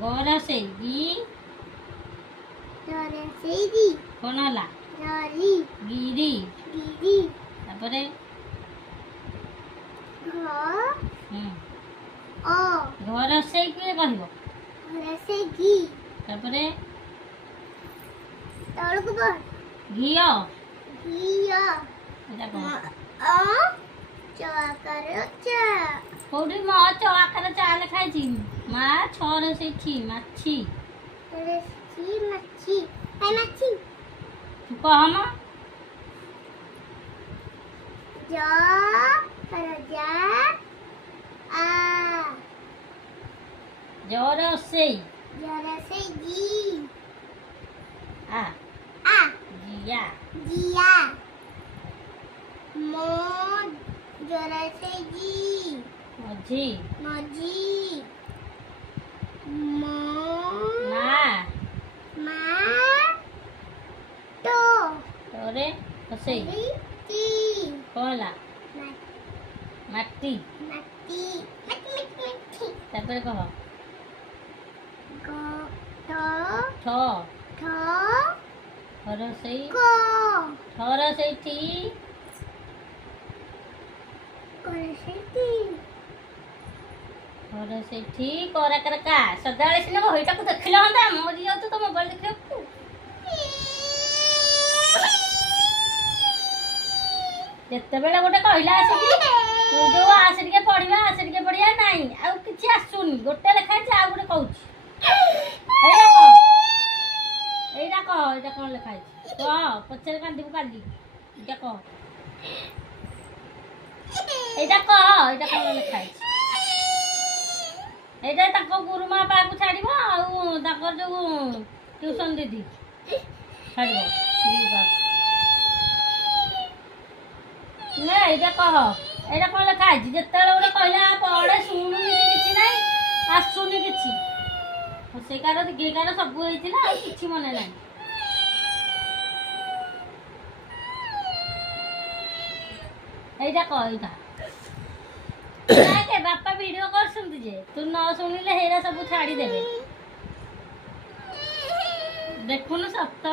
गौर से गी कौन हला गिरी तापरे घर से किए कहबो तापरे घियो एटा कौड़ी माँ चौकर चाल खाई माँ छोर से मच्छी तू कह माँ जोर से आ जिया मजी तोरे हसे कोला मट्टी तापर कह थर से ठीक और का सदाले सिने होइटा को देखिला हंदा मोरी जाऊ तो मोबाइल देखियो जत्ते बेला गोटे कहला आसी जो आसी के पढ़िया नाही आ किछि आसुनी गोटे लेखा छै आ गोटे कहूची एइटा कोन लेखा छै तो पछरे कांदी काली एइटा कोन लेखा छै एइटा ताको गुरुमा पाकु छाड़िबो आ ताकर जो ट्यूशन दीदी छाड़िबो ना एइटा कोन लेखा छै जत्ते गोटे कहला पढ़े सुनुनी किछि नै आसुनी किछि से कार सब होइतिला आ किछि मने नै एइटा के बापा वीडियो कर सुनती जे तू न सुनिले हेरा सब छाड़ी देबे देखुनु सत्त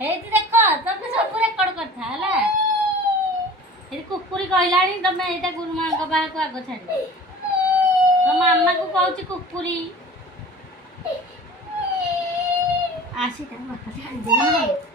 हेती देखो तब सब रेकॉर्ड करथा हला ए कुकुरी कहलानी तमे एटा गुरुमा को बा को आगो छाड़ी तो मामा को कहउची कुकुरी आसी त बापा छाड़ी दे